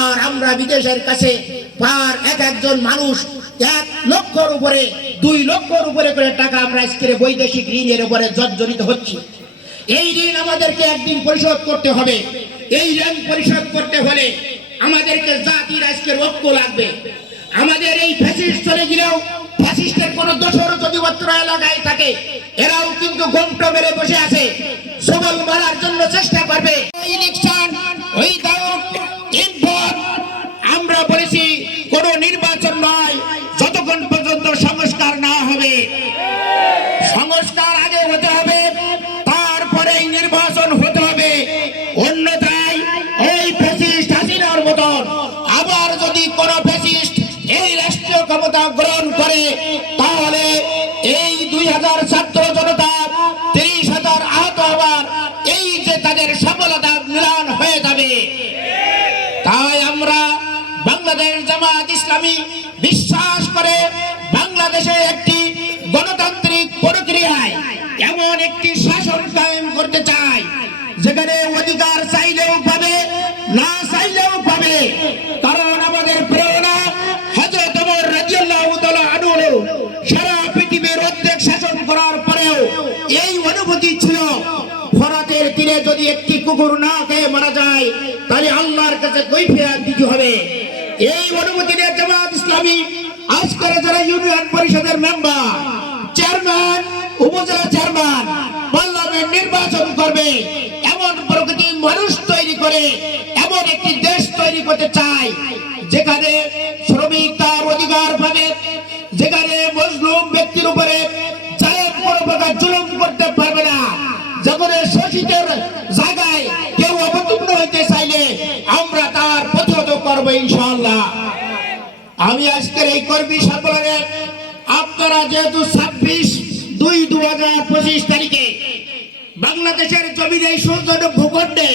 আর আমরা বিদেশের কাছে পার একজন মানুষ 1 লক্ষর উপরে 2 লক্ষর উপরে করে টাকা আমরা আজকে বৈদেশিক ঋণের উপরে জর্জরিত হচ্ছি। এই ঋণ আমাদেরকে একদিন পরিশোধ করতে হবে। এই ঋণ পরিশোধ করতে হলে আমাদেরকে জাতির আজকের ঐক্য লাগবে। আমাদের এই ফ্যাসিস্ট চলে গেলেও ফ্যাসিস্টের কোন দোষর যদি অত্র এলাকায় থাকে, এরাও কিন্তু ঘোমটা মেরে বসে আছে, সবল মারার জন্য চেষ্টা করবে। ইলেকশন ওই দাও আমরা বলেছি কোন নির্বাচন নয় যতক্ষণ পর্যন্ত সংস্কার না হবে। সংস্কার আগে হতে হবে, তারপরে নির্বাচন হতে হবে। অন্যথায় এই ফ্যাসিস্ট হাসিনার মতন আবার যদি কোন ফ্যাসিস্ট এই রাষ্ট্রীয় ক্ষমতা গ্রহণ করে, তাহলে এই 2000 ছাত্র জনতা 30,000 আহত হবার এই যে তাদের সফলতা মিলন হয়ে যাবে। তাই আমরা বাংলাদেশ জামাত ইসলামী বিশ্বাস করে বাংলাদেশে একটি গণতান্ত্রিক প্রক্রিয়ায় এমন একটি শাসন কায়েম করতে চাই, যেখানে অধিকার চাইলেও পাবে, না চাইলেও পাবে। কারণ আমাদের প্রেরণা হযরত ওমর রাদিয়াল্লাহু তাআলা আনহু সারা পৃথিবীর অর্ধেক শাসন করার পরেও এই অনুভূতি ছিল, ফরাতের তীরে যদি একটি কুকুর না খেয়ে মারা যায় তাহলে আল্লাহর কাছে কৈফিয়ত দিতে হবে। এই অনুভূতি নিয়ে জামাত ইসলামী আজকের যারা ইউনিয়ন পরিষদের মেম্বার, চেয়ারম্যান, উপজেলা চেয়ারম্যান, পার্লামেন্ট নির্বাচন করবে এমন প্রকৃতি মানুষ তৈরি করে এমন একটি দেশ তৈরি করতে চায়, যেখানে শ্রমিক তার অধিকার পাবে, যেখানে মজলুম ব্যক্তির উপরে জালেম কোনো প্রকার জুলুম করতে পারবে না, যেখানে শোষিতের জায়গায় কেউ অবতীর্ণ হইতে চাইলে আমরা তার প্রতিহত করবো ইনশাআল্লাহ। আমি আজকের এই কর্মী সম্মেলনে আপনারা যেহেতু 26/2/2025 তারিখে বাংলাদেশের জমিনে এই সুন্দর ভূখণ্ডে